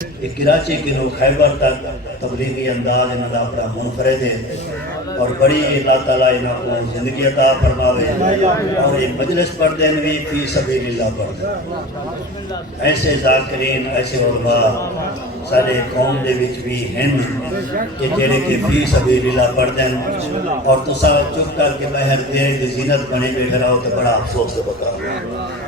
کہ کراچی کے لوگ خیبر تک تبلیغی انداز انہوں نے اپنا منفرد ہے اور بڑی اللہ تعالیٰ انہوں کو زندگی عطا فرماوے اور یہ مجلس پڑھتے بھی فی سبیل اللہ پڑھتے ایسے ذاکرین ایسے علماء سارے قوم دے وچ بھی ہیں کہ جڑے کہ فی سبیل اللہ پڑھتے ہیں اور تو سب چپ کر کے بہر دے زینت بنے بیٹھے رہو تو بڑا افسوس سے بتا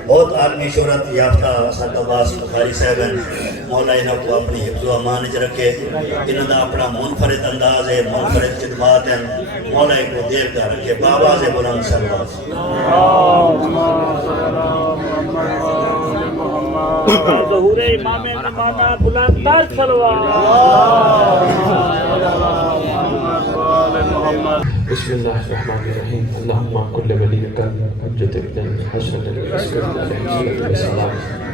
بہت عالمی شہرت یافتہ وسط عباس بخاری صاحب ہیں مولا انہوں کو اپنی حفظ و امان وچ رکھے انہوں نے اپنا منفرد انداز ہے منفرد خدمات ہیں مولا کو دیر کر رکھے بابا سے بلند سلوات ظہور امام زمانہ بلند تر سلوات بسم اللہ الرحمن الرحیم اللہم کل ولیک حجت ابن حسن العسکری علیہ السلام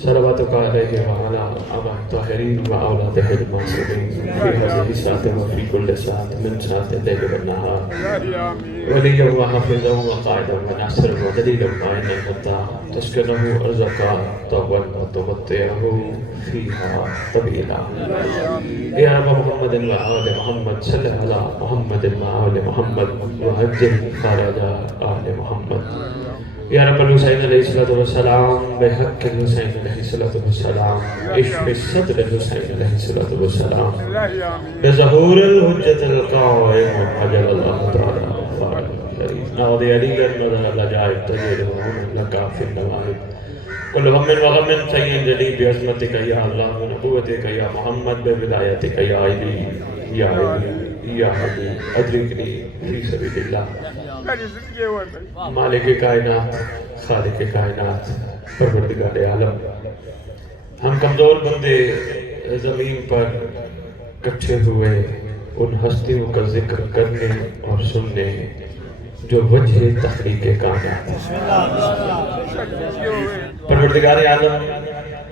صلواتک علیہ وعلا آباء الطاہرین و اولادہ المعصومین فی هذه الساعة وفی کل ساعة من ساعة الليل والنهار ولیا و حافظا و قائدا و ناصرا و دلیلا معینا حتی تسکنہ ارزقا طولا و تمتعہ فیہا طویلا یا رب محمد و آل محمد صلی علی محمد و آل محمد و حجل خارج آل محمد یا رب الحسین علیہ السلام بحق الحسین علیہ السلام عشق صدر الحسین علیہ السلام بظہور الحجت القائم حجل اللہ تعالی فارغ ناظر علی گرمد اللہ جائب تجیر وعون لکا فی النوائب کل غم و غم سید جلیل بعظمتک یا اللہ و نبوتک یا محمد بولایتک یا علی یا علی یا علی ادرکنی فی سبیل اللہ مالک کائنات خالق کائنات پروردگار عالم ہم کمزور بندے زمین پر کٹھے ہوئے ان ہستیوں کا ذکر کرنے اور سننے جو وجہ تخلیق کائنات پروردگار عالم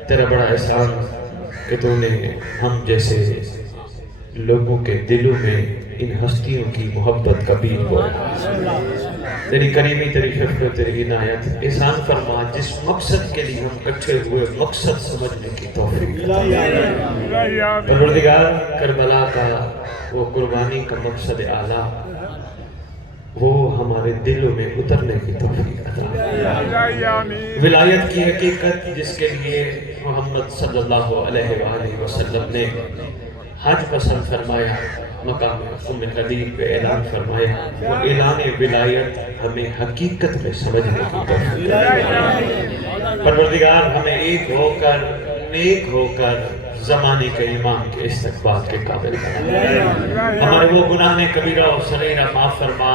تیرا بڑا احسان کہ تو نے ہم جیسے لوگوں کے دلوں میں ان ہستیوں کی محبت کا بیج بویا تیری کریمی تیری شفقت تیری عنایت احسان فرما جس مقصد کے لیے ہم اکٹھے ہوئے مقصد سمجھنے کی توفیق پروردگار کربلا کا وہ قربانی کا مقصد اعلیٰ وہ ہمارے دلوں میں اترنے کی توفیق عطا ولایت کی حقیقت جس کے لیے محمد صلی اللہ علیہ وآلہ وسلم نے حج پسند فرمایا مقام ام خدیج پہ اعلان فرمایا وہ اعلان ولایت ہمیں حقیقت میں سمجھنے کی توفیق پروردگار ہمیں ایک ہو کر نیک ہو کر زمانے کے امام کے استقبال کے قابل بنا ہمارے وہ گناہ کبیرہ و صغیرہ معاف فرما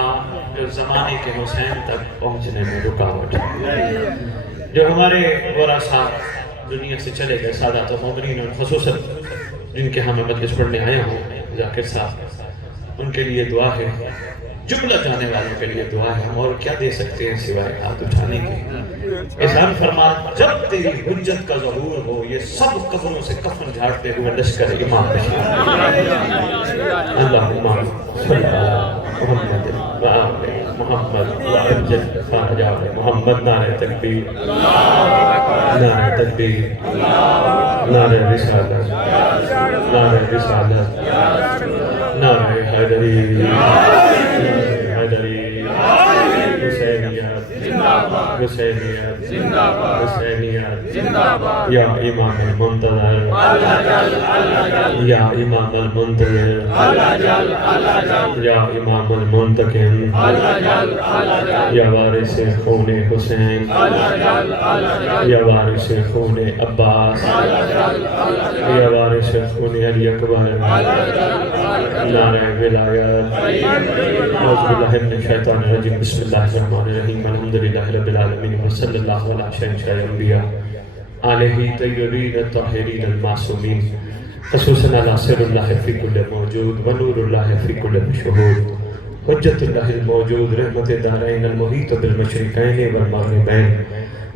جو زمانے کے حسین تک پہنچنے میں رکاوٹ جو ہمارے ورثاء دنیا سے چلے گئے سادات و مومنین اور خصوصاً جن کے ہمیں مجلس پڑھنے آیا ہوں ذاکر صاحب ان کے لیے دعا ہے جملہ جانے والوں کے لیے دعا ہے ہم اور کیا دے سکتے ہیں سوائے ہاتھ اٹھانے کے احسان فرما جب تیری حجت کا ظہور ہو یہ سب قبروں سے کفن جھاڑتے ہوئے لشکر امام بشیر اللہم صلی اللہ محمد و آل محمد و عجل خارج آل محمد نعرہ تکبیر نعرہ تکبیر نعرہ رسالت نعرہ رسالت نعرہ حیدری حیدری حسینیت حسینیت حسینیت یا امام المنتظر یا امام المنتظر یا امام المنتقم یا وارث خون حسین یا وارث خون عباس یا وارث خون علی اکبر نعرہ ولایت اعوذ باللہ من الشیطان الرجیم بسم اللہ الرحمن الرحیم الحمدللہ رب العالمین وصلی اللہ علیہ شہنشاہ انبیاء آلہ طیبین الطاہرین المعصومین خصوصاً علی سر اللہ فی کل موجود ونور اللہ فی کل مشہود حجت اللہ الموجود رحمت دارین المحیط بالمشرقین والمغربین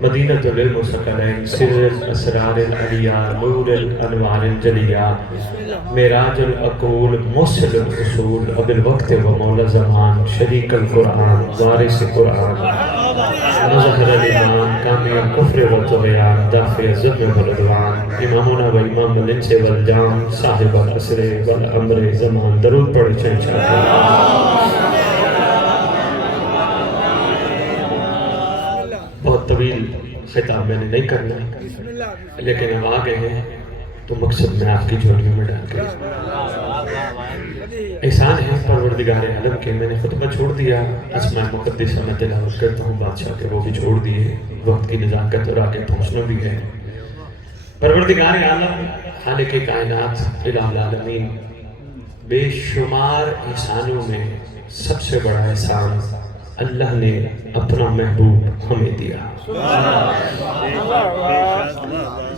مدینہ العلم و ثقلین سر الاسرار العلیہ نور الانوار الجلیہ معراج العقول موصل الاصول اب الوقت و مولا زمان شریک القرآن وارث قرآن مظہر الایمان محاكم الكفر والطغيان دافع الظلم والعدوان امامنا و امام الانس والجان صاحب العصر والامر زمان درود پڑھ بہت طویل خطاب میں نے نہیں کرنا لیکن اب آ گئے ہیں تو مقصد میں آپ کی جھولیوں میں ڈال کے احسان ہے پروردگار عالم کے میں نے خطبہ چھوڑ دیا اسماء مقدسہ میں تلاوت کرتا ہوں بادشاہ کے وہ بھی چھوڑ دیے وقت کی نزاکت اور آگے پہنچنا بھی ہے پروردگار عالم خالق کائنات الہ العالمین بے شمار احسانوں میں سب سے بڑا احسان اللہ نے اپنا محبوب ہمیں دیا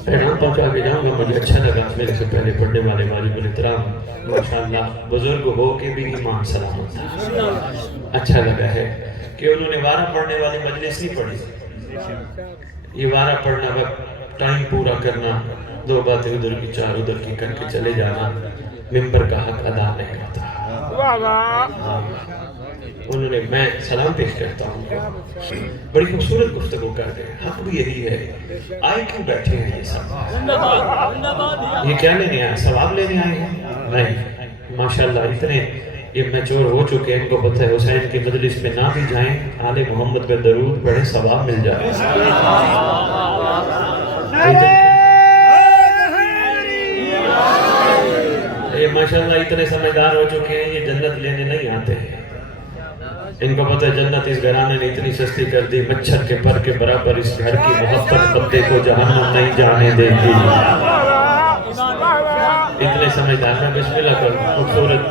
پیغام پہنچا کے جاؤں گا مجھے اچھا لگا میرے سے پہلے پڑھنے والے واجب الاحترام ماشاءاللہ بزرگ ہو کے بھی ایمان سلامت تھا اچھا لگا ہے کہ انہوں نے وارہ پڑھنے والی مجلس نہیں پڑھی یہ وارہ پڑھنا وقت ٹائم پورا کرنا دو باتیں ادھر کی چار ادھر کی کر کے چلے جانا ممبر کا حق ادا نہیں کرتا انہوں نے میں سلام پیش کرتا ہوں بڑی خوبصورت گفتگو کر رہے ہیں حق بھی یہی ہے آئے کیوں بیٹھے ہیں یہ سب یہ کیا لینے آئے ثواب لینے آئے ہیں نہیں ماشاءاللہ اتنے یہ میچور ہو چکے ہیں ان کو پتہ ہے حسین کی مجلس میں نہ بھی جائیں آل محمد پہ درود پڑھیں ثواب مل جائے یہ ماشاءاللہ اتنے سمجھدار ہو چکے ہیں یہ جنت لینے نہیں آتے ہیں ان کو پتہ ہے جنت اس گھرانے نے اتنی سستی کر دی مچھر کے پر کے برابر اس گھر کی محبت بندے کو جہنم نہیں جانے دے گی اتنے سمجھدار ہیں بسم اللہ کر خوبصورت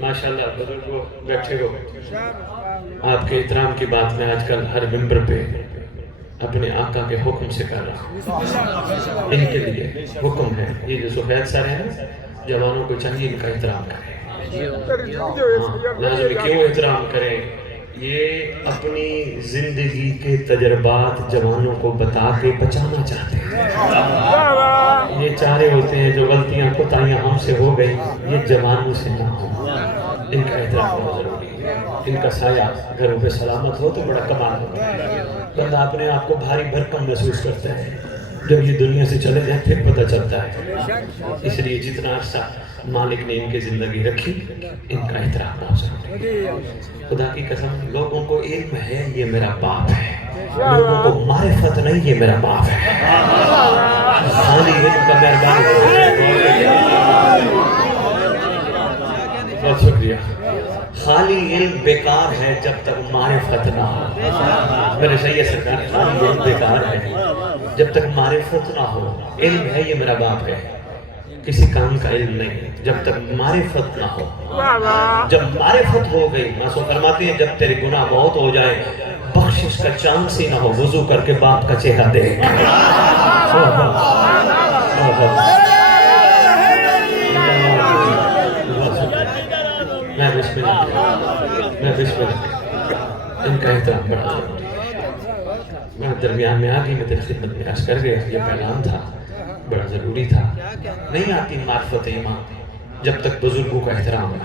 ماشاءاللہ بزرگوں بیٹھے ہو آپ کے احترام کی بات میں آج کل ہر ممبر پہ اپنے آقا کے حکم سے کر رہا ہوں ان کے لیے حکم ہے یہ جو سفید سر ہیں جوانوں کو چاہیے ان کا احترام کریں لازمی کیوں احترام کریں یہ اپنی زندگی کے تجربات جوانوں کو بتا کے بچانا چاہتے ہیں یہ چارے ہوتے ہیں جو غلطیاں کوتاہیاں ہم سے ہو گئی یہ جوانوں سے نہ ہو ان کا احترام بہت ضروری ہے ان کا سایہ گھروں پہ سلامت ہو تو بڑا کمال ہوتا ہے بندہ اپنے آپ کو بھاری بھرکم محسوس کرتا ہے جب یہ دنیا سے چلے جائیں پھر پتہ چلتا ہے اس لیے جتنا عرصہ مالک نے ان کی زندگی رکھی ان کا احترام بہت ضروری ہے خدا کی قسم لوگوں کو علم ہے یہ میرا باپ ہے لوگوں کو معرفت نہیں یہ میرا باپ ہے خالی علم کا مہربانی بہت شکریہ خالی علم بیکار ہے جب تک معرفت نہ ہو میرے سید سرکار خالی علم بیکار ہے جب تک معرفت نہ ہو علم ہے یہ میرا باپ ہے کسی کام کا علم نہیں جب تک معرفت نہ ہو جب معرفت ہو گئی ماسو فرماتے ہیں جب تیرے گناہ بہت ہو جائے بخشش کا چانس ہی نہ ہو وضو کر کے باپ کا چہرہ دیکھ میں بسم اللہ ان کا احترام بڑا ضروری ہے میں درمیان میں آگئی میں تیری خدمت میں عرض کر گیا یہ پیغام تھا بڑا ضروری تھا نہیں آتی معرفت امام جب تک بزرگوں کا احترام نہ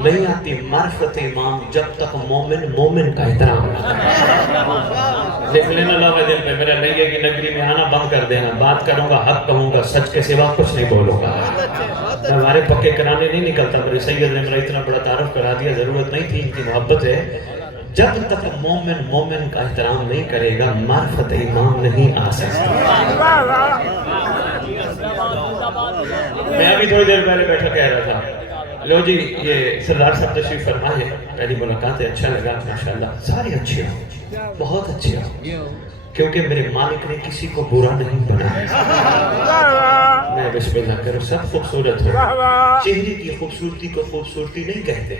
نہیں آتی معرفت امام جب تک مومن مومن کا احترام نہ دیکھ لینا اللہ کے دل پہ میرا نئیے کی نگری میں آنا بند کر دینا بات کروں گا حق کہوں گا سچ کے سوا کچھ نہیں بولوں گا ہمارے پکے کرانے نہیں نکلتا میرے سید نے میرا اتنا بڑا تعارف کرا دیا ضرورت نہیں تھی ان کی محبت ہے جب تک مومن مومن کا احترام نہیں کرے گا معرفت امام نہیں آ سکتی میں ابھی تھوڑی دیر پہلے بیٹھا کہہ رہا تھا لو جی یہ سردار صاحب تشریف فرما ہے پہلی ملاقات ہے اچھا لگا ماشاءاللہ سارے اچھے ہو بہت اچھے ہو کیونکہ میرے مالک نے کسی کو برا نہیں بنایا میں بسم اللہ کروں سب خوبصورت ہو چہرے کی خوبصورتی کو خوبصورتی نہیں کہتے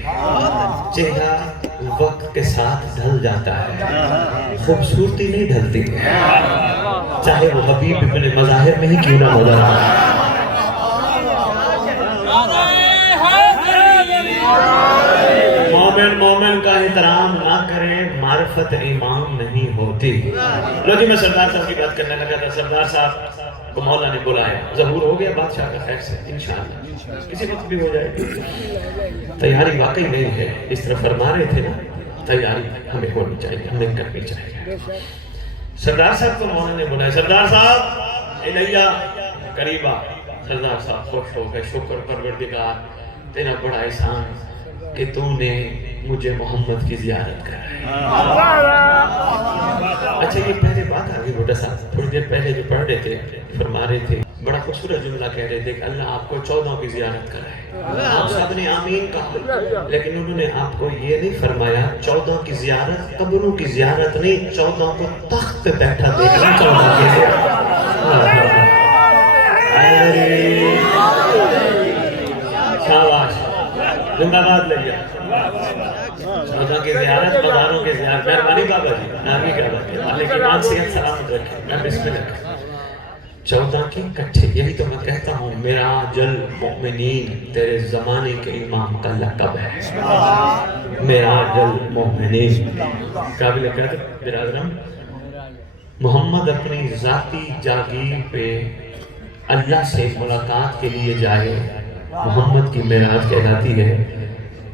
چہرہ وقت کے ساتھ ڈھل جاتا ہے خوبصورتی نہیں ڈھلتی چاہے وہ حبیب ابن مظاہر میں ہی کیوں نہ نظر آئے مومن مومن کا احترام نہ کرے معرفت امام نہیں ہوتی لو جی میں سردار صاحب کی بات کرنے لگا تھا سردار صاحب کو مولا نے بلایا ظہور ہو گیا بادشاہ کا خیر سے انشاءاللہ کسی وقت بھی ہو جائے گی تیاری واقعی نہیں ہے اس طرح فرما رہے تھے نا تیاری ہمیں ہونی چاہیے ہمیں کرنی چاہیے سردار صاحب کو مولانا نے بلایا، سردار صاحب الیہ قریبا. سردار صاحب خوش ہو گئے، شکر پروردگار تیرا بڑا احسان کہ تو نے مجھے محمد کی زیارت کرائی. اچھا یہ پہلے بات آگے بوٹا صاحب تھوڑی دیر پہلے جو پڑھ رہے تھے فرما رہے تھے، بڑا خوبصورت جملہ کہہ رہے تھے کہ اللہ آپ کو 14 کی زیارت کرائے. آپ سب نے آمین کہا، لیکن انہوں نے آپ کو یہ نہیں فرمایا 14 کی زیارت قبروں کی زیارت نہیں، 14 کو تخت پہ بیٹھا دیکھنا 14 کی زیارت. شاباش، زندہ باد لگیا. 14 کی زیارت، مزاروں کی زیارت. مہربانی بابا جی نامی کر بات ہے، لیکن آن صحت سلامت رکھیں. میں بسم اللہ کریں 14 کی کٹھے. یہی تو میں کہتا ہوں معراج المؤمنین تیرے زمانے کے امام کا لقب ہے. معراج المؤمنین قابل قدر برادرم. محمد اپنی ذاتی جاگیر پہ اللہ سے ملاقات کے لیے جائے، محمد کی معراج کہلاتی ہے.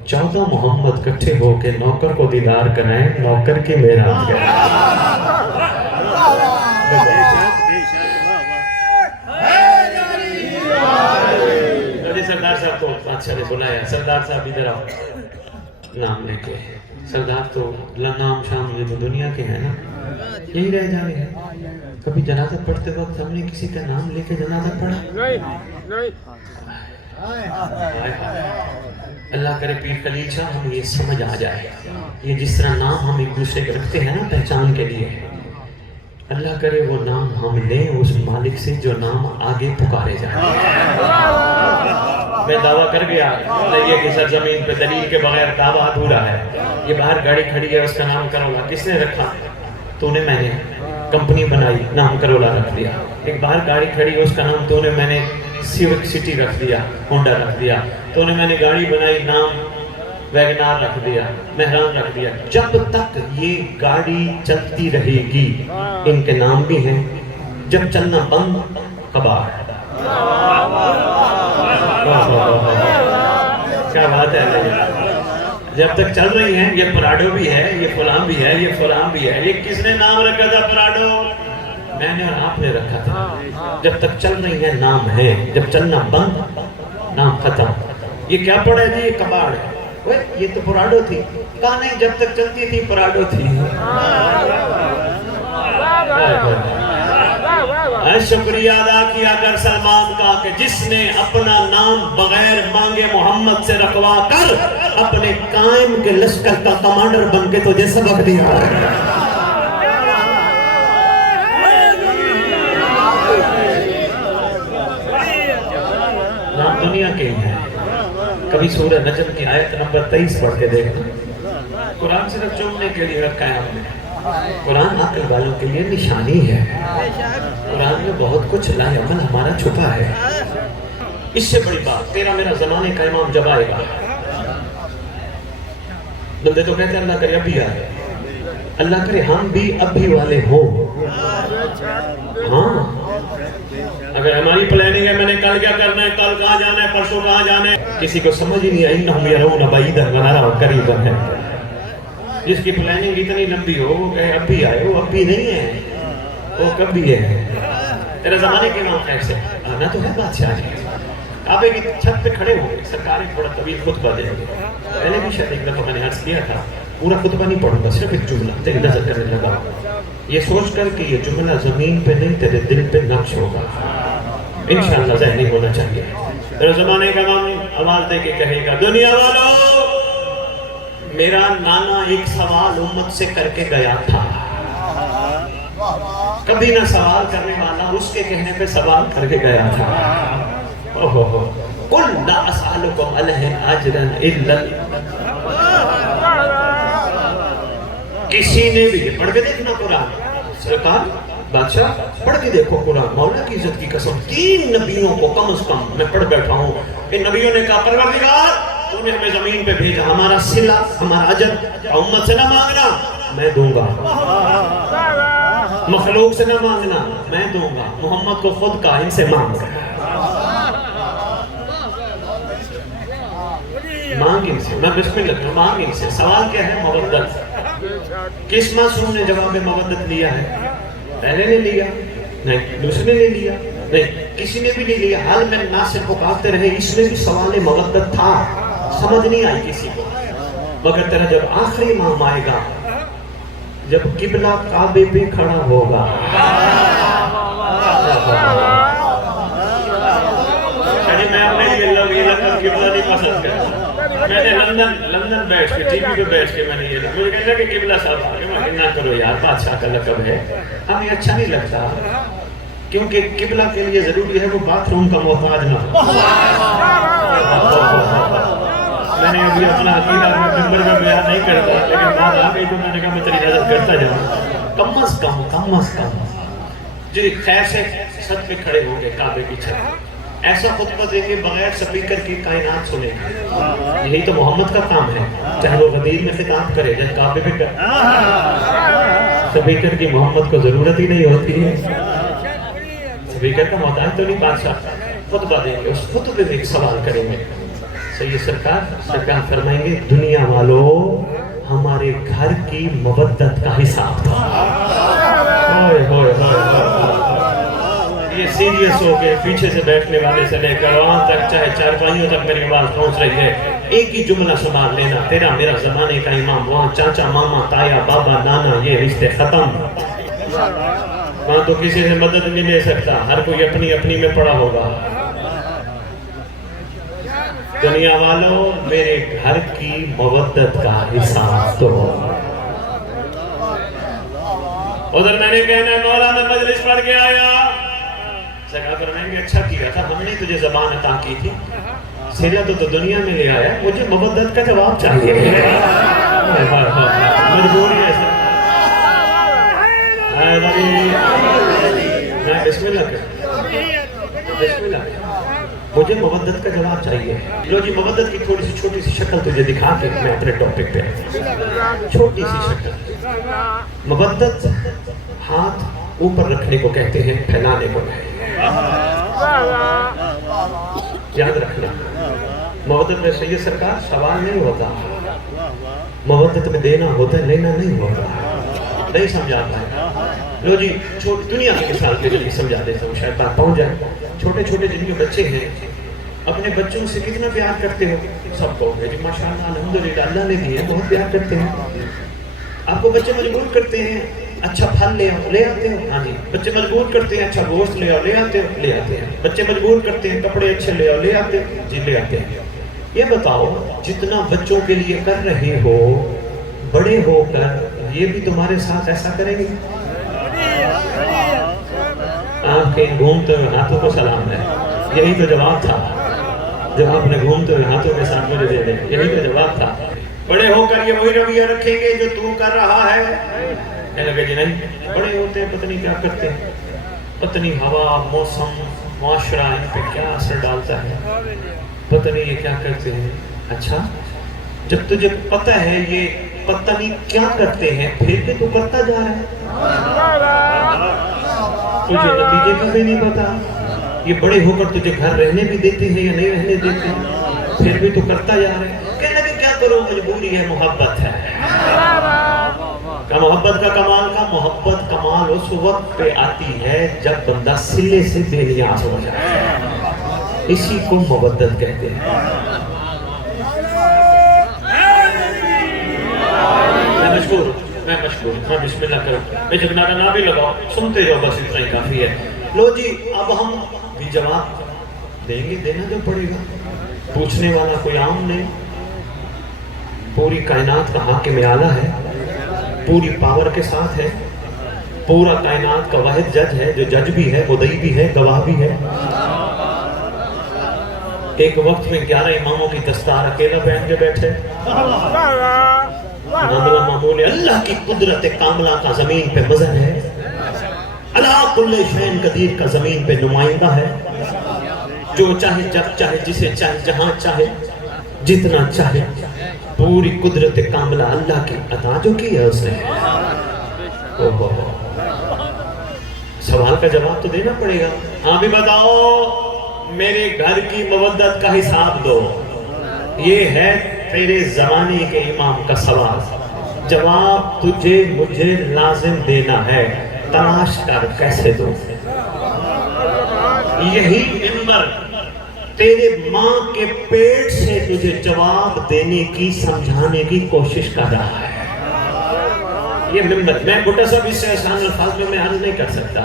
14 محمد کٹھے ہو کے نوکر کو دیدار کرائیں، نوکر کی معراج کہلاتی ہے. سردار صاحب کو بادشاہ نے بلایا، سردار صاحب ادھر آؤ. نام لے کے سردار تو نام شام یہ تو دنیا کے ہیں نا، یہی رہ جا رہے ہیں. کبھی جنازہ پڑھتے وقت ہم نے کسی کا نام لے کے جنازہ پڑھا؟ اللہ کرے پیر خلیل شاہ ہمیں یہ سمجھ آ جائے. یہ جس طرح نام ہم ایک دوسرے کے رکھتے ہیں نا پہچان کے لیے، اللہ کرے وہ نام ہم لیں اس مالک سے جو نام آگے پکارے جائیں. میں دعویٰ کر گیا نہیں کہ سرزمین پہ دلیل کے بغیر دعویٰ ادھورا ہے. یہ باہر گاڑی کھڑی ہے، اس کا نام کرولا. کس نے رکھا؟ تو نے. میں نے کمپنی بنائی، نام کرولا رکھ دیا. ایک باہر گاڑی کھڑی ہے، اس کا نام تو نے. میں نے سیوک سٹی رکھ دیا، ہونڈا رکھ دیا. تو نے. میں نے گاڑی بنائی، نام ویگنار رکھ دیا، مہران رکھ دیا. جب تک یہ گاڑی چلتی رہے گی ان کے نام بھی ہیں. جب چلنا بند کباڑ. کیا بات ہے. جب تک چل رہی ہیں یہ پراڈو بھی ہے، یہ فلاں بھی ہے، یہ فلاں بھی ہے. یہ کس نے نام رکھا تھا پراڈو؟ میں نے اور آپ نے رکھا تھا. جب تک چل رہی ہیں نام ہے، جب چلنا بند نام ختم. یہ کیا پڑا ہے جی؟ یہ کباڑ ہے. یہ تو پراڈو تھی. کہا نہیں، جب تک چلتی تھی پراڈو تھی. شکریہ ادا کیا کر سلمان کا کہ جس نے اپنا نام بغیر مانگے محمد سے رکھوا کر اپنے قائم کے لشکر کا کمانڈر بن کے تجھے سبق دیا. نام دنیا کے ہی ہے. کبھی سورہ نجم کی آیت نمبر 23 پڑھ کے دیکھنا. قرآن صرف چومنے کے لیے رکھا ہے ہم نے. قرآن عقل والوں کے لیے نشانی ہے. قرآن میں بہت کچھ لا عمل ہمارا چھپا ہے. اس سے بڑی بات، تیرا میرا زمانے کا امام جب آئے گا، بندے تو کہتے ہیں اللہ کرے اب بھی آئے. اللہ کرے ہم بھی اب بھی والے ہوں. ہاں اگر ہماری پلاننگ ہے میں نے کل کیا کرنا ہے، کل کہاں جانا ہے، پرسوں کہاں جانا ہے، کسی کو سمجھ ہی نہیں آئی. انہم یرون بعیدا ونرا قریبا ہے. جس کی پلاننگ اتنی لمبی ہو وہ کہے اب بھی آئے، وہ اب بھی نہیں ہے، وہ کب بھی ہے. تیرے زمانے کے امام خیر سے آنا تو ہے بادشاہ جی. آپ ایک چھت پہ کھڑے ہو، سرکار ایک بڑا طویل خطبہ دیں گے. پہلے بھی شاید ایک دفعہ میں نے عرض کیا تھا، پورا خطبہ نہیں پڑھوں گا، صرف ایک جملہ تیری نظر کرنے لگا یہ سوچ کر کہ یہ جملہ زمین پہ نہیں تیرے دل پہ نقش ہوگا. انشاءاللہ ذہنی ہونا چاہیے. تیرے زمانے کا امام آواز دے کے کہے گا، دنیا والوں میرا نانا ایک سوال امت سے کر کے گیا تھا. کبھی نہ سوال کرنے والا اس کے کہنے پہ سوال کر کے گیا تھا. قُلْ لَا أَسْأَلُكُمْ عَلَيْهِ أَجْرًا إِلَّا کسی نے بھی پڑھ کے دیکھنا قرآن. سرکار بادشاہ پڑھ کے دیکھو قرآن. مولا کی عزت کی قسم 3 نبیوں کو کم از کم میں پڑھ بیٹھا ہوں. ان نبیوں نے کہا پروردگار تو نے ہمیں زمین پہ بھیجا، ہمارا صلہ ہمارا اجر امت سے نہ مانگنا، میں دوں گا. مخلوق سے نہ مانگنا، میں دوں گا. محمد کو خود کہا ان سے مانگ ان سے. میں بسم اللہ کروں، مانگ ان سے. سوال کیا ہے؟ مودت. کس معصوم نے جواب مودت لیا ہے؟ پہلے نے لیا نہیں، دوسرے نے لیا نہیں، کسی نے بھی نہیں لیا، حال میں ناصر پکارتے رہے، اس میں بھی سوال مودت تھا، سمجھ نہیں آئی کسی کو، مگر تیرا جب آخری امام آئے گا، جب قبلہ کعبے پہ کھڑا ہوگا، میں اپنے لیے قبلہ نہیں پسند کرتا، میں نے لندن بیٹھ کے ٹی وی پہ بیٹھ کے میں نے یہ مجھے کہتا کہ قبلہ صاحب آگے میں نہ کرو یار، بادشاہ کا لقب ہے، ہمیں اچھا نہیں لگتا، کیونکہ قبلہ کے لیے ضروری ہے وہ باتھ روم کا محتاج نہ ہو۔ میں نے ابھی اپنا عقیدہ ممبر میں بیان نہیں کرتا، لیکن بات آ گئی تو میں نے کہا میں تیری عزت کرتا جاؤں، کم از کم جی خیر سے سب پہ کھڑے ہوں گے کعبے کی چھت، ایسا خطبہ دیں گے بغیر سپیکر کی کائنات سنیں گے، یہی تو محمد کا کام ہے، چاہے وہ غدیر میں خطاب کرے جب کعبے پہ سپیکر کی محمد کو ضرورت ہی نہیں ہوتی ہے، سپیکر کا محتاج تو نہیں، بادشاہ خطبہ دیں گے، اس خطبے میں ایک سوال کریں گے، سید سرکار فرمائیں گے دنیا والو ہمارے گھر کی مودت کا حساب تھا، یہ سیریس ہو کے پیچھے سے بیٹھنے والے سے لے کر وہاں تک چاہے چارپائیوں تک میری آواز پہنچ رہی ہے، ایک ہی جملہ سنبھال لینا، تیرا میرا زمانے کا امام، وہاں چاچا ماما تایا بابا نانا یہ رشتے ختم، وہاں تو کسی سے مدد نہیں لے سکتا، ہر کوئی اپنی اپنی میں پڑا ہوگا، دنیا والوں میرے گھر کی مودت کا حساب تو ادھر میں نے کہنا مولا میں مجلس پڑھ کے آیا، سرکار فرمائیں گے اچھا کیا تھا، ہم نے تجھے زبان عطا کی تھی، سیرا تو دنیا میں لے آیا، مجھے مودت کا جواب چاہیے، مجبوری ہے سر، میں بسم اللہ مجھے مودت کا جواب چاہیے، لو جی مودت کی تھوڑی سی چھوٹی سی شکل تجھے دکھا کے میں اپنے ٹاپک پہ، چھوٹی سی شکل، مودت ہاتھ اوپر رکھنے کو کہتے ہیں، پھیلانے کو کہتے ہیں، یاد رکھنا، مودت میں سید سرکار سوال نہیں ہوتا، مودت میں دینا ہوتا ہے، لینا نہیں ہوتا، نہیں سمجھا پائے، لو جی دنیا کی مثال کے لیے سمجھا دیتا ہوں شاید بات پہنچ جائے، چھوٹے چھوٹے جن کے بچے ہیں اپنے بچوں سے کتنا پیار کرتے ہو، سب کو جی ماشاءاللہ الحمدللہ اللہ نے دیے بہت پیار کرتے ہیں، آپ کو بچے مجبور کرتے ہیں اچھا پھل لے آؤ لے آتے ہو، ہاں جی بچے مجبور کرتے ہیں اچھا گوشت لے آؤ لے آتے ہو، لے آتے ہیں، بچے مجبور کرتے ہیں کپڑے اچھے لے آؤ لے آتے ہو، جی لے آتے ہیں، یہ بتاؤ جتنا بچوں کے لیے کر رہے ہو بڑے ہو کر یہ بھی تمہارے ساتھ ایسا کریں گے؟ آپ کے گھومتے ہوئے ہاتھوں کو سلام ہے، یہی تو جواب تھا جب آپ نے گھومتے ہوئے ہاتھوں کے ساتھ مجھے دے دیں، یہی تو جواب تھا، بڑے ہو کر یہ وہی رویہ رکھیں گے جو تو کر رہا ہے، کہنے لگے جی نہیں، بڑے ہوتے ہیں پتہ نہیں کیا کرتے ہیں، پتہ نہیں ہوا موسم معاشرہ ان پہ کیا اثر ڈالتا ہے، پتہ نہیں یہ کیا کرتے ہیں، اچھا جب تجھے پتہ ہے یہ پتہ نہیں کیا کرتے ہیں پھر بھی تو کرتا جا رہا ہے، تجھے نتیجے کا بھی نہیں پتا، یہ بڑے ہو کر تجھے گھر رہنے بھی دیتے ہیں یا نہیں رہنے دیتے ہیں پھر بھی تو کرتا جا رہا ہے، کہنے لگے کیا کرو مجبوری ہے، محبت ہے، محبت کا کمال کا محبت کمال اس وقت پہ آتی ہے جب بندہ سلے سے بے نیاز ہو جائے، اسی کو مودت کہتے ہیں، میں مشکور میں بسم اللہ کروں، میں جگنارہ نہ بھی لگاؤ سنتے جاؤ بس اتنا ہی کافی ہے، لو جی اب ہم بھی جواب دیں گے، دینا جو پڑے گا، پوچھنے والا کوئی عام نہیں، پوری کائنات کا حاکم اعلیٰ ہے، پوری پاور کے ساتھ ہے، پورا کائنات کا واحد جج ہے جو جج بھی ہے مدعی بھی ہے گواہ بھی ہے، ایک وقت میں 11 اماموں کی دستار اکیلا پہن کے بیٹھے، معاملہ معمول اللہ کی قدرت کاملہ کا زمین پہ مظہر ہے، اللہ کل شین قدیر کا زمین پہ نمائندہ ہے، جو چاہے جب چاہے جسے چاہے جہاں چاہے جتنا چاہے، پوری قدرت کاملہ اللہ کی عطا جو کی ہے اس نے، سوال کا جواب تو دینا پڑے گا، ہاں بھی بتاؤ میرے گھر کی مودت کا حساب دو، یہ ہے تیرے زمانے کے امام کا سوال، جواب تجھے مجھے لازم دینا ہے، تلاش کر کیسے دوں. یہی ممبر تیرے ماں کے پیٹ سے تجھے جواب دینے کی سمجھانے کی کوشش کر رہا ہے. یہ ممبر میں بٹا صاحب اس سے آسان الفاظ میں عرض نہیں کر سکتا.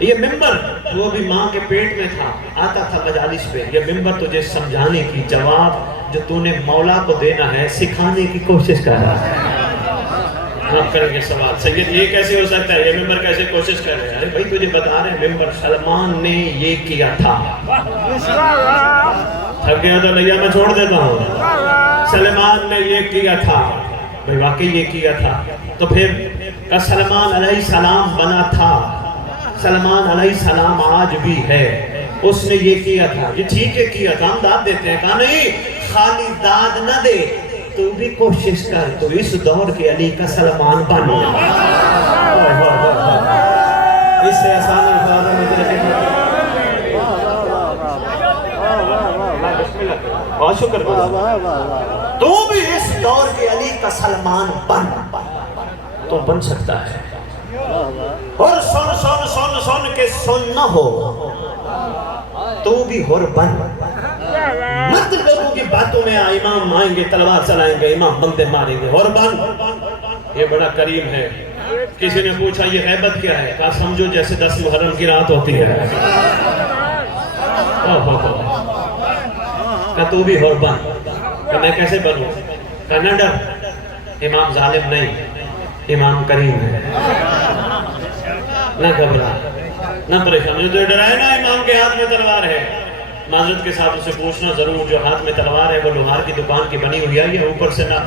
یہ ممبر وہ بھی ماں کے پیٹ میں تھا, آتا تھا مجالس پہ. یہ ممبر تجھے سمجھانے کی, جواب جو تو نے مولا کو دینا ہے سکھانے کی کوشش کر رہا ہے. آپ کریں گے سوال, سید یہ کیسے ہو سکتا ہے, یہ ممبر کیسے کوشش کر رہے ہیں؟ ارے بھائی تجھے بتا رہے ہیں ممبر سلمان نے یہ کیا تھا. تھک گیا تو لیا میں چھوڑ دیتا ہوں. سلمان نے یہ کیا تھا, بھائی واقعی یہ کیا تھا. تو پھر سلمان علیہ السلام بنا تھا, سلمان علیہ السلام آج بھی ہے, اس نے یہ کیا تھا. یہ ٹھیک ہے کیا تھا, ہم داد دیتے ہیں. کہا نہیں, خالی داد نہ دے, تو بھی کوشش کر, تو اس دور کے علی کا سلمان بن. اس سے آسان الفاظ بہت شکر, تو بھی اس دور کے علی کا سلمان بن, تو بن سکتا ہے. اور سن سن سن سن کے سن نہ ہو, تو بھی ہور بن. مت لوگوں کی باتوں میں امام آئیں گے تلوار چلائیں گے, امام بندے ماریں گے, ہور بن. یہ بڑا کریم ہے. کسی نے پوچھا یہ غیبت کیا ہے, کہا سمجھو جیسے 10 محرم کی رات ہوتی ہے. کہا تو بھی ہور بن. کہا میں کیسے بنوں؟ کہا نہ ڈر, امام ظالم نہیں, امام کریم ہے. نہ گھبرا, نہ پریشان. جو ڈرائے نا امام کے ہاتھ میں تلوار ہے, معذرت کے ساتھ اسے پوچھنا ضرور, جو ہاتھ میں تلوار ہے وہ لوہار کی دکان کی بنی ہوئی ہے یا اوپر سے نہ؟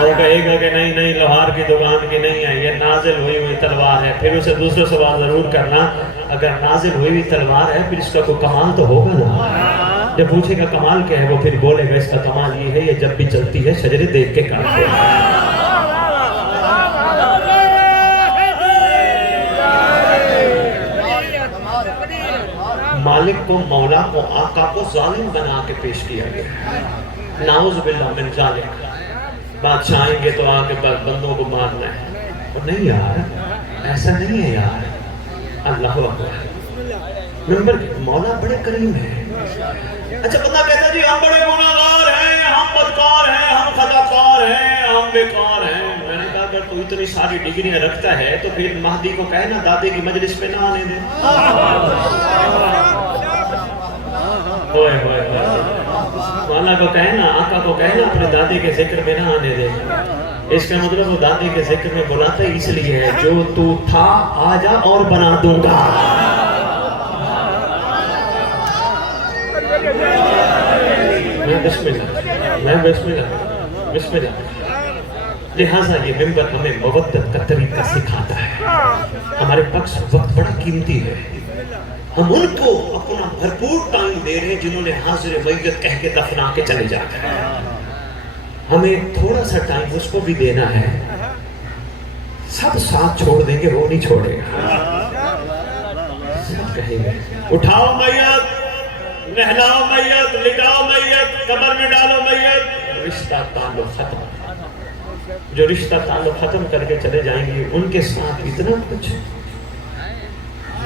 وہ کہے گا کہ نہیں نہیں لوہار کی دکان کی نہیں ہے, یہ نازل ہوئی ہوئی تلوار ہے. پھر اسے دوسرے سوال ضرور کرنا, اگر نازل ہوئی ہوئی تلوار ہے پھر اس کا کوئی کمال تو ہوگا نا. جب پوچھے گا کمال کیا ہے, وہ پھر بولے گا اس کا کمال یہ ہے, یہ جب بھی چلتی ہے شجرے دیکھ کے کاٹتے ہیں. مالک کو, مولا کو, آقا کو ظالم بنا کے پیش کیا گیا. نعوذ باللہ من ذالک. بادشاہ آئیں گے تو آگے بندوں کو مارنا ہے. اور نہیں یار, ایسا نہیں ہے یار. اللہ اکبر. ممبر مولا بڑے کریم ہے. اچھا بندہ کہتا جی ہم بڑے گناہگار ہیں, ہم بدکار ہیں, ہم خطاکار ہیں, ہم بیکار ہیں. میں نے کہا اگر تو اتنی ساری ڈگریاں رکھتا ہے تو پھر مہدی کو کہنا دادے کی مجلس پہ نہ آنے دے. مولا کو کہنا, آقا کو کہنا اپنے دادے کے ذکر میں نہ آنے دے. اس کا مطلب وہ دادے کے ذکر میں بلاتا اس لیے ہے جو تو تھا آ جا اور بنا دوں گا. بسم اللہ. لہٰذا یہ ممبر ہمیں مودت کا طریقہ سکھاتا ہے. ہمارے پاس وقت بڑا قیمتی ہے, ہم ان کو اپنا بھرپور ٹائم دے رہے ہیں جنہوں نے حاضر میت کہہ کے دفنا کے چلے جاتے ہیں. ہمیں تھوڑا سا ٹائم اس کو بھی دینا ہے. سب ساتھ چھوڑ دیں گے, وہ نہیں چھوڑے گا. سب کہیں گے اٹھاؤ میت, نہلاؤ میت, لٹاؤ میت, قبر میں ڈالو میت. رشتہ تعلق ختم. جو رشتہ تعلق ختم کر کے چلے جائیں گے ان کے ساتھ اتنا کچھ,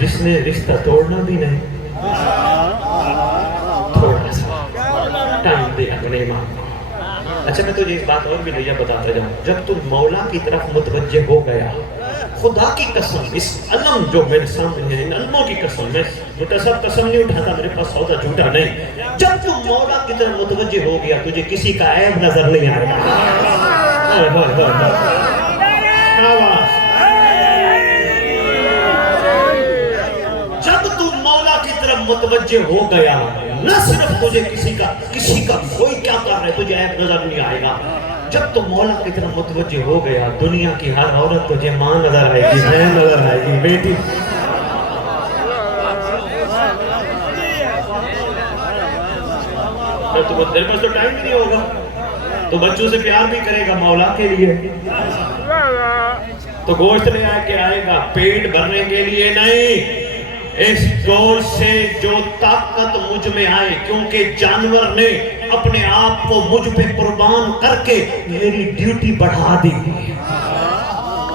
جس نے رشتہ توڑنا بھی نہیں. تھوڑا سا ٹائم دے اپنے امام کو. اچھا میں تجھے ایک بات اور بھی لیا بتاتا جاؤں. جب تم مولا کی طرف متوجہ ہو گیا, خدا کی قسم, اس علم جو میرے سامنے ہے, ان علموں کی قسم, میں بیٹا صاحب قسم نہیں اٹھاتا, میرے پاس سودا جھوٹا نہیں. جب تم مولا کی طرف متوجہ ہو گیا تجھے کسی کا عیب نظر نہیں آئے گا. جب تم مولا کی طرف متوجہ ہو گیا, نہ صرف تجھے کسی کا کوئی کیا کر رہا ہے تجھے عیب نظر نہیں آئے گا. جب تم مولا کی طرف متوجہ ہو گیا, دنیا کی ہر عورت تجھے ماں نظر آئے گی, بہن نظر آئے گی, بیٹی. تو تیرے پاس تو ٹائم نہیں ہوگا, تو بچوں سے پیار بھی کرے گا مولا کے لیے. تو گوشت لے آ کے آئے گا پیٹ بھرنے کے لیے نہیں. اس گوشت سے جو طاقت مجھ میں آئے, کیونکہ جانور نے اپنے آپ کو مجھ پہ قربان کر کے میری ڈیوٹی بڑھا دی.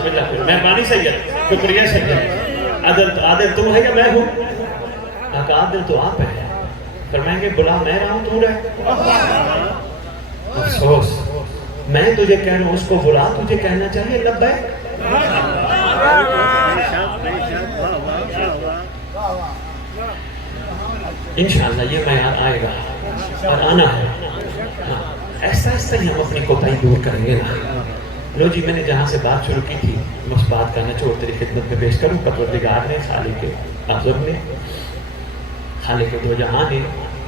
بسم اللہ کرو. مہربانی سید, شکریہ سید. عادل تم ہے یا میں ہوں؟ آقا عادل تو آپ ہیں. فرمائیں گے بلا میں رہا ہوں تو رہے. افسوس میں تجھے کہہ رہا ہوں, اس کو بلا, تجھے کہنا چاہیے لبیک. انشاءاللہ یہ معیار آئے گا اور آنا ہے. ایسا ہی ہم اپنی کوتاہی دور کریں گے نا. لو جی, میں نے جہاں سے بات شروع کی تھی, اس بات کا نچوڑ تیری خدمت میں پیش کروں. پروردگار نے, خالق اعظم نے, خالق دو جہاں نے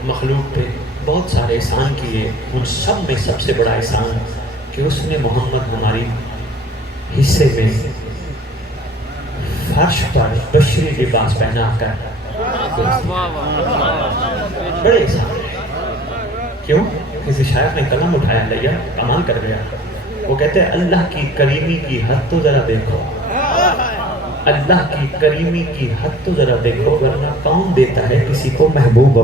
مخلوق پہ بہت سارے احسان کیے. ان سب میں سب سے بڑا احسان کہ اس نے محمد ہماری حصے میں فرش پر بشری لباس پہنا کر, بڑے احسان. کیوں؟ کسی شاعر نے قلم اٹھایا, لیا, کمال کر گیا. وہ کہتے ہیں اللہ کی کریمی کی حد تو ذرا دیکھو, اللہ کی کریمی کی حد تو ذرا دیکھو, ورنہ کون دیتا ہے کسی کو محبوب.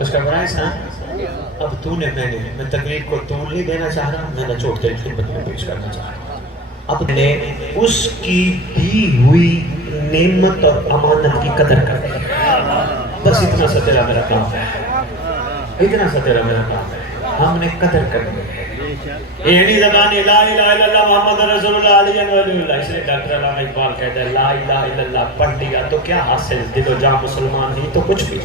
اس کا بڑا احسان. اب تو نے, میں تقریر کو طول نہیں دینا چاہ رہا, میں نچوڑ تیری خدمت میں پیش کرنا چاہ رہا. اب نے اس کی دی ہوئی نعمت اور امانت کی قدر کر دی. بس اتنا سا تیرا میرا کام ہے, اتنا سا تیرا میرا کام ہے. ہم نے قدر کر دی. یعنی زبان لا الہ الا اللہ محمد رسول اللہ علیہ وسلم. اس لیے ڈاکٹر علامہ اقبال کہتا ہے لا الہ الا اللہ پڑھ لیا تو کیا حاصل, دل و جان مسلمان نہیں تو کچھ بھی.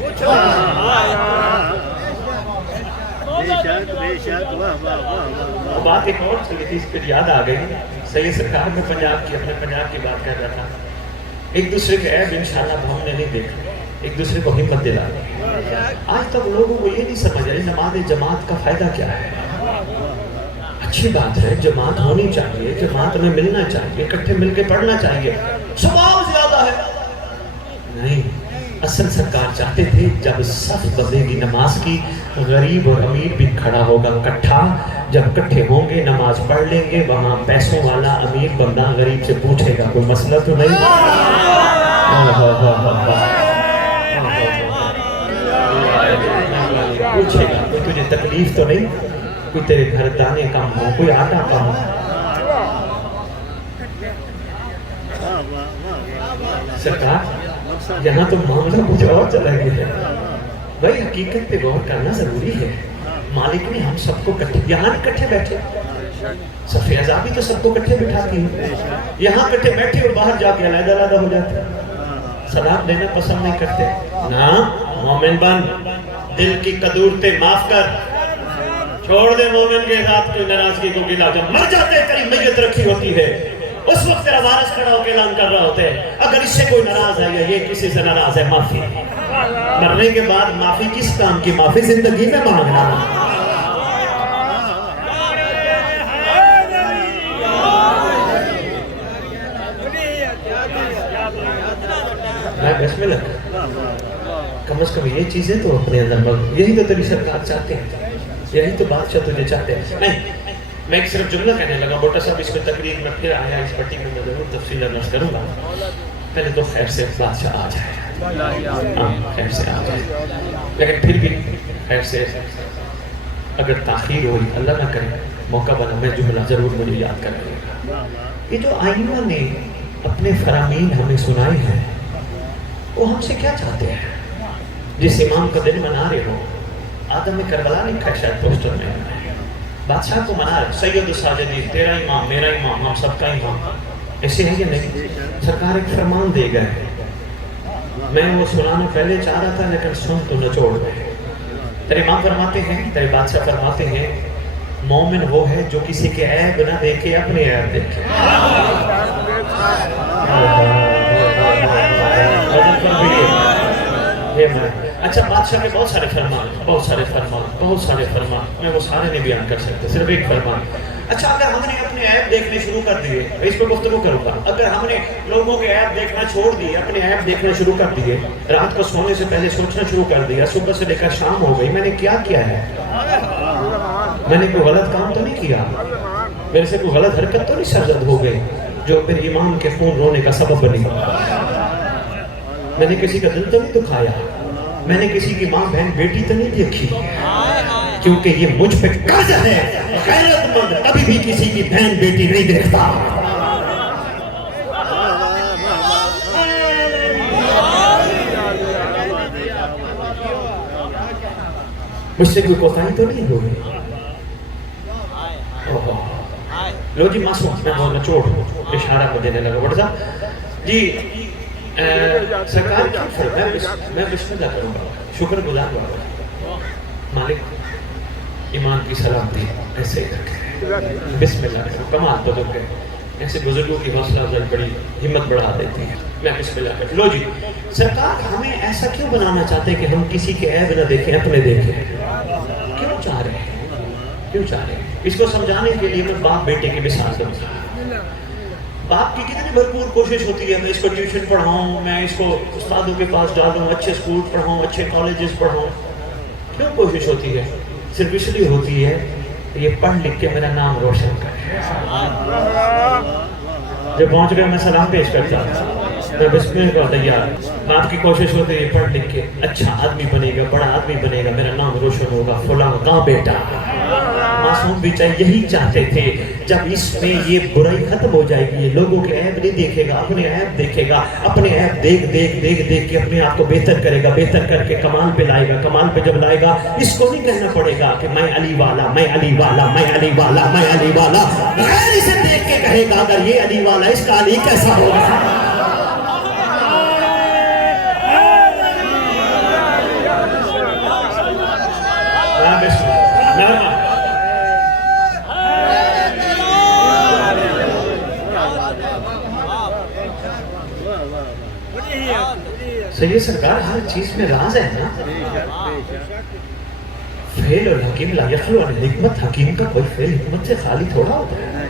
بات ایک اور چلی تھی, اس پہ یاد آ گئی. سید سرکار میں پنجاب کی, اپنے پنجاب کی بات کر رہا تھا. ایک دوسرے کے عیب انشاءاللہ ہم نے نہیں دیکھا, ایک دوسرے کو ہمت دلا. آج تک لوگوں کو یہ نہیں سمجھ رہے نماز جماعت کا فائدہ کیا ہے. اچھی بات ہے, جماعت ہونی چاہیے, جماعت میں ملنا چاہیے, اکٹھے مل کے پڑھنا چاہیے. ثواب زیادہ ہے. نہیں, اصل سرکار چاہتے تھے جب صف بندے گی نماز کی, غریب اور امیر بھی کھڑا ہوگا کٹھا. جب کٹھے ہوں گے نماز پڑھ لیں گے, وہاں پیسوں والا امیر بندہ غریب سے پوچھے گا کوئی مسئلہ تو نہیں. پوچھے گا کوئی تجھے تکلیف تو نہیں, کوئی تیرے گھر دانے کم ہو, کوئی آٹا کم ہو. سرکار یہاں تو معاملہ کچھ اور چلا گیا ہے. بھائی حقیقت پہ غور کرنا ضروری ہے. مالک نے ہم سب کو یہاں کٹھے بیٹھے, صف عذابی تو سب کو کٹھے بٹھاتی ہے. یہاں کٹھے بیٹھے اور باہر جا کے علیحدہ علیحدہ ہو جاتے. سلام دینا پسند نہیں کرتے. نا مومن بن, دل کی قدورتیں معاف کر, چھوڑ دے مومن کے ساتھ کوئی ناراضگی کو گلا. جب مر جاتے تیری میت رکھی ہوتی ہے, اس وقت تیرا وارث کھڑا ہو کے اعلان کر رہا ہوتا ہے اگر اس سے کوئی ناراض ہے یا یہ کسی سے ناراض ہے معافی. مرنے کے بعد معافی کس کام کی, معافی زندگی میں مانگنا. بسم اللہ, کم از کم یہ چیزیں تو اپنے اندر, یہی تو تیری سرکار چاہتے ہیں, یہی تو بادشاہ تجھے چاہتے ہیں. نہیں, میں ایک صرف جملہ کہنے لگا موٹا صاحب, اس میں تقریر میں پھر آیا, اس پٹی میں ضرور تفصیل عرض کروں گا. پہلے تو خیر سے بادشاہ آ جائے, خیر سے آ جائے, لیکن پھر بھی خیر سے اگر تاخیر ہوئی اللہ نہ کرے, موقع بنا میں جملہ ضرور مجھے یاد کر لے گا. یہ جو آئمہ نے اپنے فرامین ہمیں سنائے ہیں وہ ہم سے کیا چاہتے ہیں. جس امام کا دن منا رہے ہو, آدم کربلا لکھا ہے شاید پوسٹر میں, بادشاہ کو منا رہے, سید الساجدین, تیرا امام, میرا امام, ہم سب کا امام. ایسے ہے یا نہیں؟ سرکار ایک فرمان دے گئے, میں وہ سنانا پہلے چاہ رہا تھا لیکن سن تو نچوڑ گئے. تیرے امام فرماتے ہیں, تیرے بادشاہ فرماتے ہیں, مومن وہ ہے جو کسی کے عیب نہ دیکھے, اپنے عیب دیکھے. اچھا, بادشاہ کے بہت سارے فرمان, بہت سارے فرمان, بہت سارے فرمان, میں وہ سارے نہیں بیان کر سکتے, صرف ایک فرمان. اچھا, اگر ہم نے اپنے عیب دیکھنے شروع کر دیے, اس پہ گفتگو کروں گا, اگر ہم نے لوگوں کے عیب دیکھنا چھوڑ دیے, اپنے عیب دیکھنا شروع کر دیے, رات کو سونے سے پہلے سوچنا شروع کر دیا, صبح سے لے کر شام ہو گئی, میں نے کیا کیا ہے, میں نے کوئی غلط کام تو نہیں کیا, میرے سے کوئی غلط حرکت تو نہیں سرزد ہو گئی جو میرے ایمان کے خون رونے کا سبب بنی, میں نے کسی کا دل تو نہیں دکھایا, میں نے کسی کی ماں بہن بیٹی تو نہیں دیکھی، کیونکہ یہ مجھ پہ قرض ہے۔ غیرت مند کبھی بھی کسی کی بہن بیٹی نہیں دیکھتا۔ مجھ سے کوئی کوتاہی تو نہیں ہوگی؟ لو جی معصوم، میں بولنا چھوڑ اشارہ کو دینے لگا بڑا صاحب جی۔ سرکار کیا فرق ہے؟ میں بسم اللہ کروں گا، شکر گزار ہوں مالک ایمان کی سلامتی ایسے ہی رکھے، بسم اللہ کروں۔ کمال بزرگ ہے، ایسے بزرگوں کی حوصلہ افزائی بڑی ہمت بڑھا دیتی ہے۔ میں بسم اللہ کروں۔ لو جی سرکار ہمیں ایسا کیوں بنانا چاہتے ہیں کہ ہم کسی کے عیب نہ دیکھیں، اپنے دیکھیں؟ کیوں چاہ رہے ہیں؟ کیوں چاہ رہے ہیں؟ اس کو سمجھانے کے لیے میں باپ بیٹے کی مثال دوں گا۔ باپ کی کتنی بھرپور کوشش ہوتی ہے، میں اس کو ٹیوشن پڑھاؤں، میں اس کو استادوں کے پاس ڈالوں، اچھے اسکول پڑھاؤں، اچھے کالجز پڑھاؤں۔ کیوں کوشش ہوتی ہے؟ صرف اس لیے ہوتی ہے کہ یہ پڑھ لکھ کے میرا نام روشن کرے۔ جب پہنچ گئے میں سلام پیش کرتا، میں بسم اللہ کا تیار۔ باپ کی کوشش ہوتی ہے پڑھ لکھ کے اچھا آدمی بنے گا، بڑا آدمی بنے گا، میرا نام روشن ہوگا، فلاں کا بیٹا۔ معصوم بھی یہی چاہتے تھے، جب اس میں یہ برائی ختم ہو جائے گی، یہ لوگوں کے عیب نہیں دیکھے گا، اپنے عیب دیکھے گا، اپنے عیب دیکھ کے اپنے آپ کو بہتر کرے گا، بہتر کر کے کمال پہ لائے گا۔ کمال پہ جب لائے گا، اس کو نہیں کہنا پڑے گا کہ میں علی والا، میں علی والا، میں علی والا، میں علی والا، غیر اسے دیکھ کے کہے گا اگر یہ علی والا اس کا علی کیسا ہوگا۔ سید سرکار ہر چیز میں راز ہے نا۔ فعل الحکیم لا یخلو عن حکمت، حکیم کا کوئی فعل حکمت سے خالی تھوڑا ہوتا ہے۔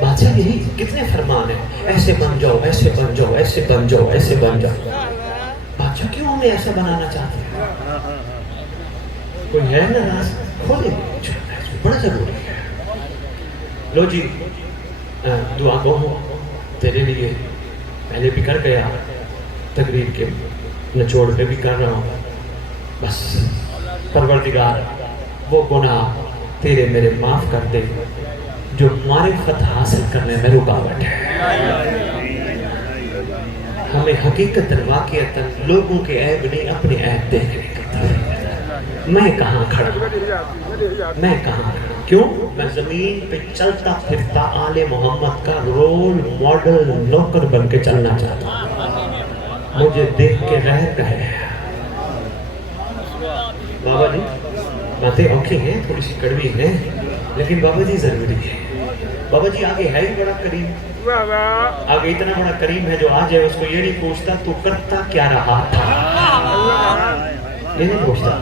بادشاہ یہی کتنے فرمان ہیں، ایسے بن جاؤ، ایسے بن جاؤ، ایسے بن جاؤ، ایسے بن جاؤ۔ بادشاہ کیوں ہمیں ایسا بنانا چاہتے ہیں؟ کوئی ہے نا راز؟ کھولے بڑا ضروری ہے۔ لو جی دعا گو ہوں تیرے لیے، پہلے بھی کر گیا، تقریر کے نچوڑ پہ بھی کر رہا ہوں۔ بس پروردگار وہ گناہ تیرے میرے معاف کر دے جو معرفت حاصل کرنے میں رکاوٹ ہے۔ ہمیں حقیقت واقعیت لوگوں کے عیب نہیں، اپنے عیب دیکھنے کا۔ میں کہاں کھڑا، میں کہاں کھڑا، کیوں؟ میں زمین پہ چلتا پھرتا آل محمد کا رول ماڈل نوکر بن کے چلنا چاہتا ہوں۔ مجھے دیکھ کے رہ گئے بابا جی، باتیں اوکھی ہیں، تھوڑی سی کڑوی ہیں، لیکن بابا جی ضروری ہے۔ بابا جی آگے ہے ہی بڑا کریم، آگے اتنا بڑا کریم ہے جو آج ہے، اس کو یہ نہیں پوچھتا تو کرتا کیا رہا تھا، یہ نہیں پوچھتا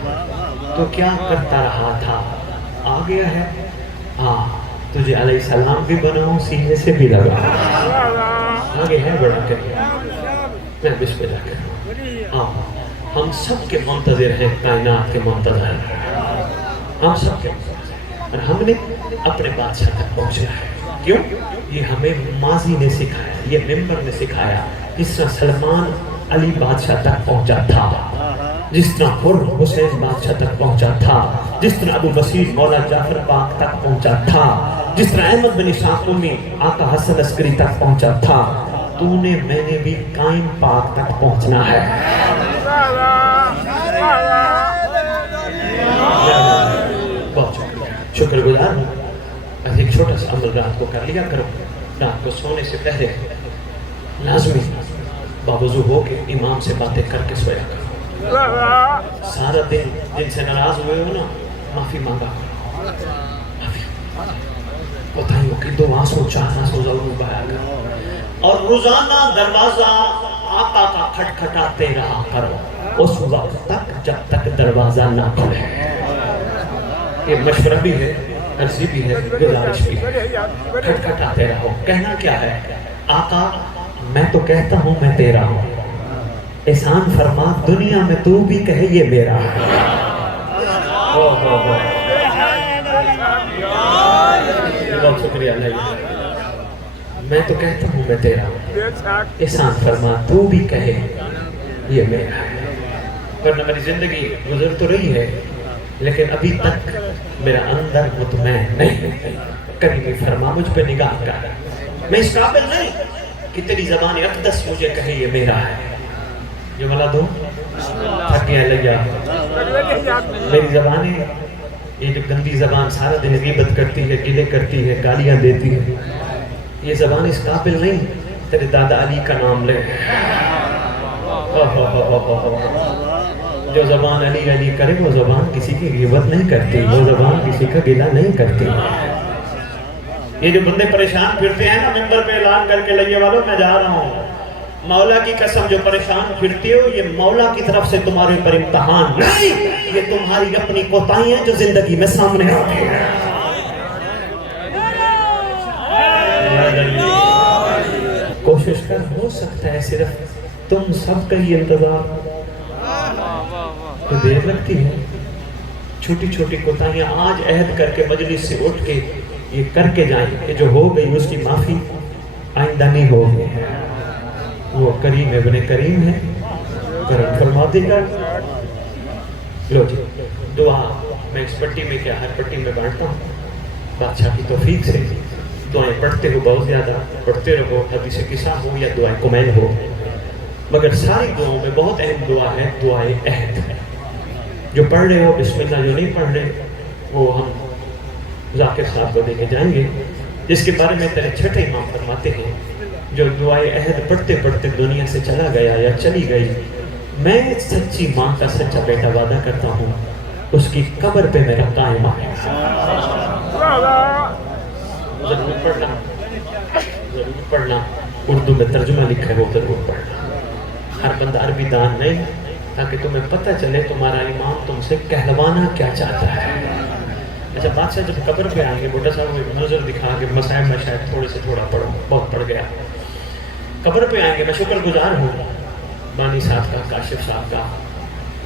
تو کیا کرتا رہا تھا، آ گیا ہے۔ ہاں تجھے علیہ السلام بھی بناؤں، سینے سے بھی لگا، آگے ہے بڑا کریم۔ میں بسم اللہ کروں۔ ہم سب کے منتظر ہیں، کائنات کے منتظر ہیں، ہم سب کے اور ہم نے اپنے بادشاہ تک پہنچنا ہے۔ کیوں؟ یہ ہمیں ماضی نے سکھایا، یہ ممبر نے سکھایا۔ جس طرح سلمان علی بادشاہ تک پہنچا تھا، جس طرح حر حسین بادشاہ تک پہنچا تھا، جس طرح ابو بصیر مولا جعفر پاک تک پہنچا تھا، جس طرح احمد بن اسحاق قمی آقا حسن عسکری تک پہنچا تھا، تو نے میں نے بھی قائم پاک تک پہنچنا ہے۔ بہت شکر گزار ہوں۔ ایک چھوٹا سا عمل رات کو کر لیا کرو، رات کو سونے سے پہلے لازمی باوضو ہو کے امام سے باتیں کر کے سویا کرو۔ سارا دن جن سے ناراض ہوئے ہو نا، معافی مانگا کرو، بتائیوں کہ 2 آنسو 4 آنسو ضرور بہایا کرو، اور روزانہ دروازہ آقا کا کھٹکھٹاتے رہا کرو اس وقت تک جب تک دروازہ نہ کھلے۔ یہ مشورہ بھی ہے، عرضی بھی ہے، گزارش بھی ہے۔ کھٹکھٹاتے رہو۔ کہنا کیا ہے؟ آقا میں تو کہتا ہوں میں تیرا ہوں، احسان فرما دنیا میں تو بھی کہے یہ میرا ہے۔ بہت شکریہ اللہ، میں تو کہتا ہوں میں تیرا ہوں، احسان فرما تو بھی کہے یہ میرا ہے۔ ورنہ میری زندگی گزر تو رہی ہے لیکن ابھی تک میرا اندر مطمئن نہیں. کبھی فرما مجھ پہ نگاہ کر, میں اس قابل نہیں کہ تیری زبان اقدس مجھے کہے یہ میرا ہے. جو ملا دو تھک گیا لگیا. میری زبان ہے یہ جو گندی زبان سارا دن غیبت کرتی ہے, گلے کرتی ہے, گالیاں دیتی ہے, یہ زبان اس قابل نہیں تیرے دادا علی کا نام لے. جو زبان علی علی کرے وہ زبان کسی کی غیبت نہیں کرتی, وہ زبان کسی کا گلہ نہیں کرتی. یہ جو بندے پریشان پھرتے ہیں نا ممبر پہ اعلان کر کے لئے والوں میں جا رہا ہوں, مولا کی قسم جو پریشان پھرتے ہو یہ مولا کی طرف سے تمہارے پر امتحان نہیں, یہ تمہاری اپنی کوتاہی ہیں جو زندگی میں سامنے آتی ہیں. کوشش کر, ہو سکتا ہے صرف تم سب کا ہی انتظار تو دیر لگتی ہے. چھوٹی چھوٹی کوتاہیاں آج عہد کر کے مجلس سے اٹھ کے یہ کر کے جائیں کہ جو ہو گئی اس کی معافی آئندہ نہیں ہوگی. وہ کریم ابن کریم ہے, کرم فرما دے گا. لو جی دعا میں اس پٹی میں کیا ہر پٹی میں بانٹتا ہوں بادشاہ کی توفیق سے. دعائیں پڑھتے ہو بہت زیادہ پڑھتے رہو, حدیث قصہ ہو یا دعائیں کمیل ہو, مگر ساری دعاؤں میں بہت اہم دعا ہے دعائے عہد. جو پڑھ رہے ہو بسم اللہ, جو نہیں پڑھ رہے وہ ہم ذاکر صاحب کو دے کے جائیں گے, جس کے بارے میں تیرے چھٹے امام فرماتے ہیں جو دعائے عہد پڑھتے پڑھتے دنیا سے چلا گیا یا چلی گئی, میں سچی ماں کا سچا بیٹا وعدہ کرتا ہوں اس کی قبر پہ میرا قائم آئے. ضرور پڑھنا, ضرور پڑھنا. اردو میں ترجمہ لکھا ہے وہ ضرور پڑھنا. ہر بندہ عربی دان نہیں, تاکہ تمہیں پتہ چلے تمہارا امام تم سے کہلوانا کیا چاہتا ہے. اچھا بادشاہ جب قبر پہ آئیں گے بوٹا صاحب کو نظر دکھا کے مسائل میں شاید تھوڑے سے تھوڑا پڑھوں, بہت پڑھ گیا. قبر پہ آئیں گے, میں شکر گزار ہوں بانی صاحب کا, کاشف صاحب کا,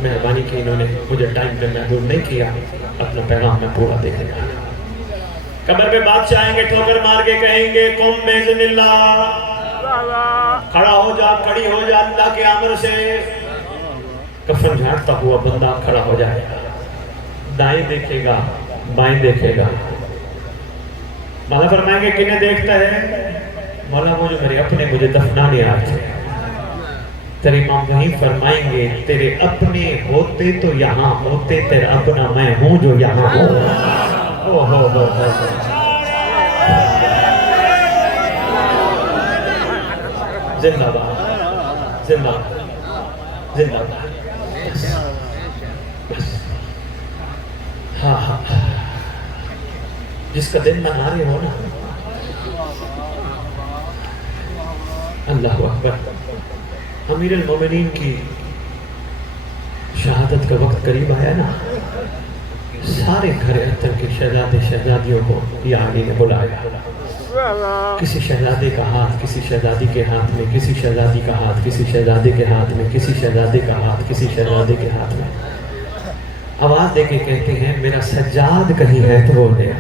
مہربانی کی انہوں نے مجھے ٹائم پہ محدود نہیں کیا, اپنا پیغام میں پورا دیکھنے گا. قبر پہ بادشاہ آئیں گے, ٹھوکر مار کے کہیں گے قم بِإِذْنِ اللہ, کھڑا ہو جا, کھڑی ہو جا اللہ کے امر سے. کفن جھاڑتا ہوا بندہ کھڑا ہو جائے گا, دائیں دیکھے گا بائیں دیکھے گا. مولا فرمائیں گے کنہیں دیکھتا ہے؟ مولا وہ جو میرے اپنے مجھے دفنانے آئے تھے. تیرے امام وہیں فرمائیں گے تیرے اپنے ہوتے تو یہاں ہوتے, تیرا اپنا میں ہوں جو یہاں ہوں. زندہ باد, زندہ باد, زندہ باد. ہاں ہاں, جس کا دن منا رہے ہو نا, اللہ اکبر. امیر المومنین کی شہادت کا وقت قریب آیا نا, سارے گھر اتر کے شہزادے شہزادیوں کو یا علی نے بلایا. کسی شہزادے کا ہاتھ کسی شہزادی کے ہاتھ میں, کسی شہزادی کا ہاتھ کسی شہزادے کے ہاتھ میں, کسی شہزادے کا ہاتھ کسی شہزادے کے ہاتھ میں. آواز دے کے کہتے ہیں میرا سجاد کہیں ہے تو وہ دے.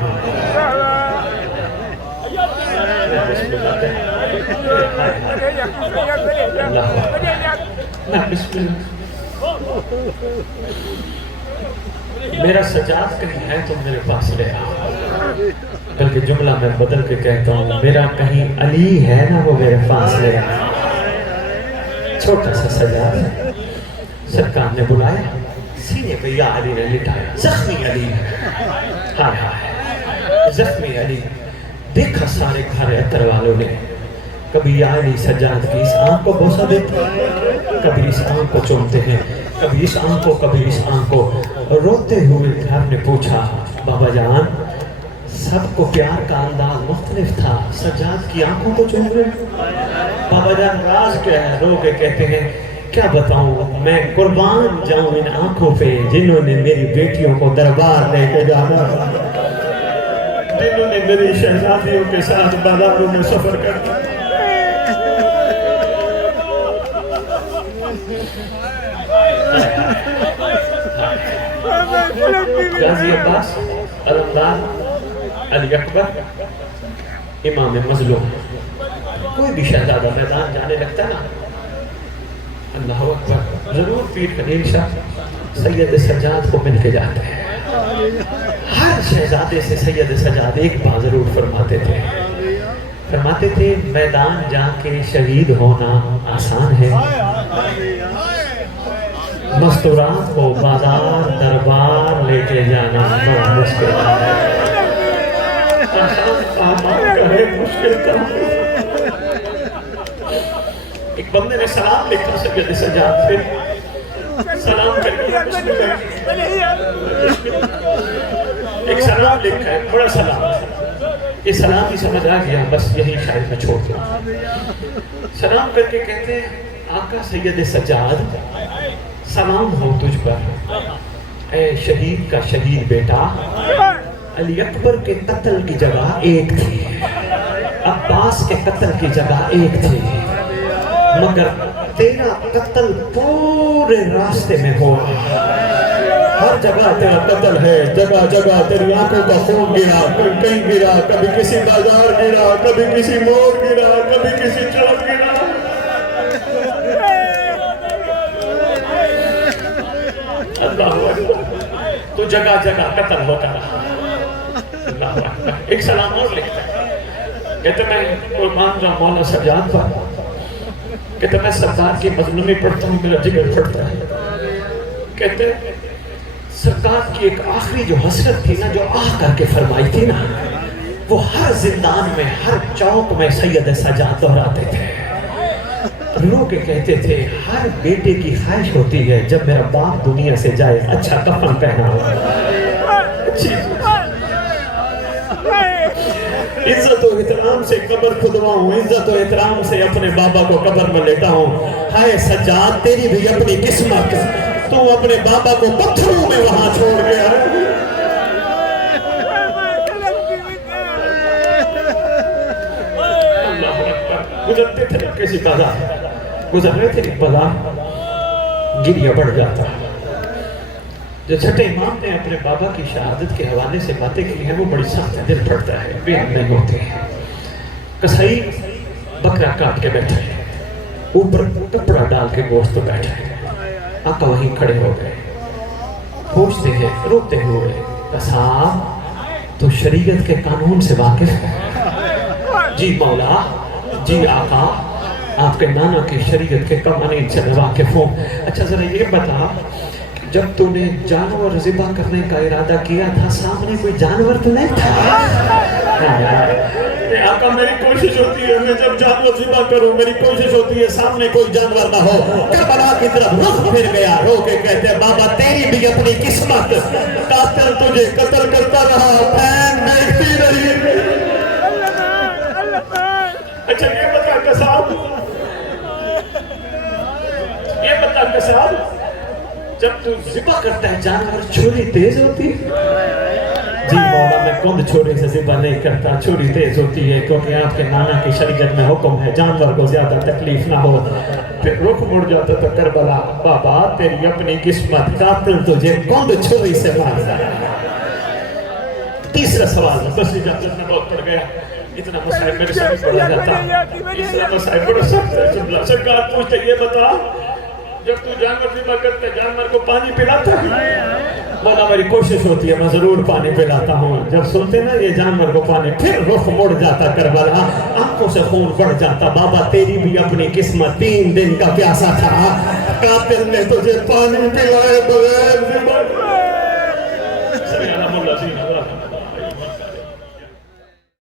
میرا سجاد کہیں ہے تو میرے پاس لے آ. بلکہ جملہ میں بدل کے کہتا ہوں میرا کہیں علی ہے نا وہ میرے پاس لے آ. چھوٹا سا سجاد ہے, سرکار نے بلایا, سینے پہ یا علی نے لٹایا. زخمی علی, ہائے ہائے زخمی علی. دیکھا سارے گھر اتر والوں نے, کبھی یا علی سجاد کی اس آنکھ کو بوسہ دیتے ہیں, کبھی اس آنکھ کو چومتے ہیں, کبھی اس آنکھ کو کبھی اس آنکھ کو. روتے ہوئے گھر نے پوچھا بابا جان سب کو پیار کا انداز مختلف تھا, سجاد کی آنکھوں کو چوم رہے. بابا جان راز کیا ہے؟ رو کے کہتے ہیں کیا بتاؤں میں قربان جاؤں ان آنکھوں پہ جنہوں نے میری بیٹیوں کو دربار لے کے جانا, جنہوں نے میری شہزادیوں کے ساتھ بازاروں میں سفر کرنا. غازی عباس, علمدار, علی اکبر, امام مظلوم. کوئی بھی شہزادہ میدان جانے لگتا نا, اللہ اکبر. ضرور پیر خلیل شاہ سید سجاد کو مل کے جاتے ہیں. ہر شہزادے سے سید سجاد ایک بات ضرور فرماتے تھے. فرماتے تھے میدان جا کے شہید ہونا آسان ہے، مستورات کو بازار دربار لے کے جانا بڑا مشکل ہے. مشکل کام. ایک بندے نے سلام لکھا سید سجاد پہ، سلام کر ایک سلام لکھا ہے، بڑا سلام. یہ سلام ہی سمجھ آ گیا، بس یہی شاید میں چھوڑ دوں. سلام کر کے کہتے ہیں آقا سید سجاد سلام ہو تجھ پر، اے شہید کا شہید بیٹا. علی اکبر کے قتل کی جگہ ایک تھی، عباس کے قتل کی جگہ ایک تھی، مگر تیرا قتل پورے راستے میں ہو. ہر جگہ تیرا قتل ہے، جگہ جگہ تیری آنکھوں کا خون گرا، کہیں گرا، کبھی کسی بازار گرا، کبھی کسی موڑ گرا، کبھی کسی چوک گرا. اللہ اکبر. تو جگہ جگہ قتل ہوتا رہا. اللہ اکبر. ایک سلام اور لکھتا ہے، کہتے میں قربان جاؤں مولا سجاد پر، کہتے میں سرکار کی مظلومی پڑھتا ہوں میرا جگر پڑتا ہے. کہتے سرکار کی ایک آخری جو حسرت تھی نا، جو آہ کر کے فرمائی تھی نا، وہ ہر زندان میں ہر چوک میں سید سجاد دہراتے تھے. لوگ کہتے تھے ہر بیٹے کی خواہش ہوتی ہے جب میرا باپ دنیا سے جائے اچھا کفن پہنا ہو. عزت و احترام سے قبر کھدواؤں، عزت و احترام سے اپنے بابا کو قبر میں لیٹا ہوں. ہائے سجاد تیری بھی اپنی قسمت، تو اپنے بابا کو پتھروں میں وہاں چھوڑ گیا. اللہ اکبر. گزرتے تھے کسی بازار، گزر رہے تھے ایک بازار، گریہ بڑھ جاتا. جو چھٹے امام نے اپنے بابا کی شہادت کے حوالے سے باتیں کی ہیں وہ بڑی سخت ہے، دل پھٹتا ہے، بے نہیں ہوتے ہیں. کسائی بکرا کاٹ کے بیٹھا ہے، اوپر کپڑا ڈال کے گوشت بیٹھا ہے. آقا وہیں کھڑے ہو گئے، پوچھتے ہیں روتے ہوئے، صاحب تو شریعت کے قانون سے واقف ہے؟ جی مولا، جی آقا، آپ کے نانا کی شریعت کے قوانین سے میں واقف ہوں. اچھا ذرا یہ بتا، جب تو نے جانور ذبح کرنے کا ارادہ کیا تھا سامنے کوئی جانور تو نہیں تھا؟ آقا میری کوشش ہوتی ہے میں جب جانور ذبح کروں، میری کوشش ہوتی ہے سامنے کوئی جانور نہ ہو. کربلا کی طرف رخ پھر گیا، رو کے کہتے ہیں بابا تیری بھی اپنی قسمت، قاتل تجھے قتل کرتا رہا، بہن دیکھتی رہی. اچھا یہ بتا کساب، یہ بتا کساب، جب تو ذبح کرتا ہے جانور چھری تیز ہوتی ہے؟ جی مولا میں کند چھری سے ذبح نہیں کرتا، چھری تیز ہوتی ہے کیونکہ آپ کے نانا کی شریعت میں حکم ہے جانور کو زیادہ تکلیف نہ ہو. پھر رخ مڑ جاتا تو کربلا، بابا تیری اپنی قسمت، قاتل تجھے کند چھری سے مارتا. تیسرا سوال بس اجازت میں بہت پڑ گیا، اتنا مسائل میرے سے بھی پڑھا جاتا. تیسرا مسائل بڑا سخت ہے. سرکار پوچھتے یہ بتا، جب تو جانور ذبح کرتا ہے جانور کو پانی پلاتا ہے؟ مولا میری کوشش ہوتی ہے میں ضرور پانی پلاتا ہوں. جب سنتے نا یہ جانور کو پانی، پھر رخ مڑ جاتا کربلا، آنکھوں سے خون بڑھ جاتا. بابا تیری بھی اپنی قسمت، 3 دن کا پیاسا تھا، قاتل نے تجھے پانی پلائے بغیر ذبح.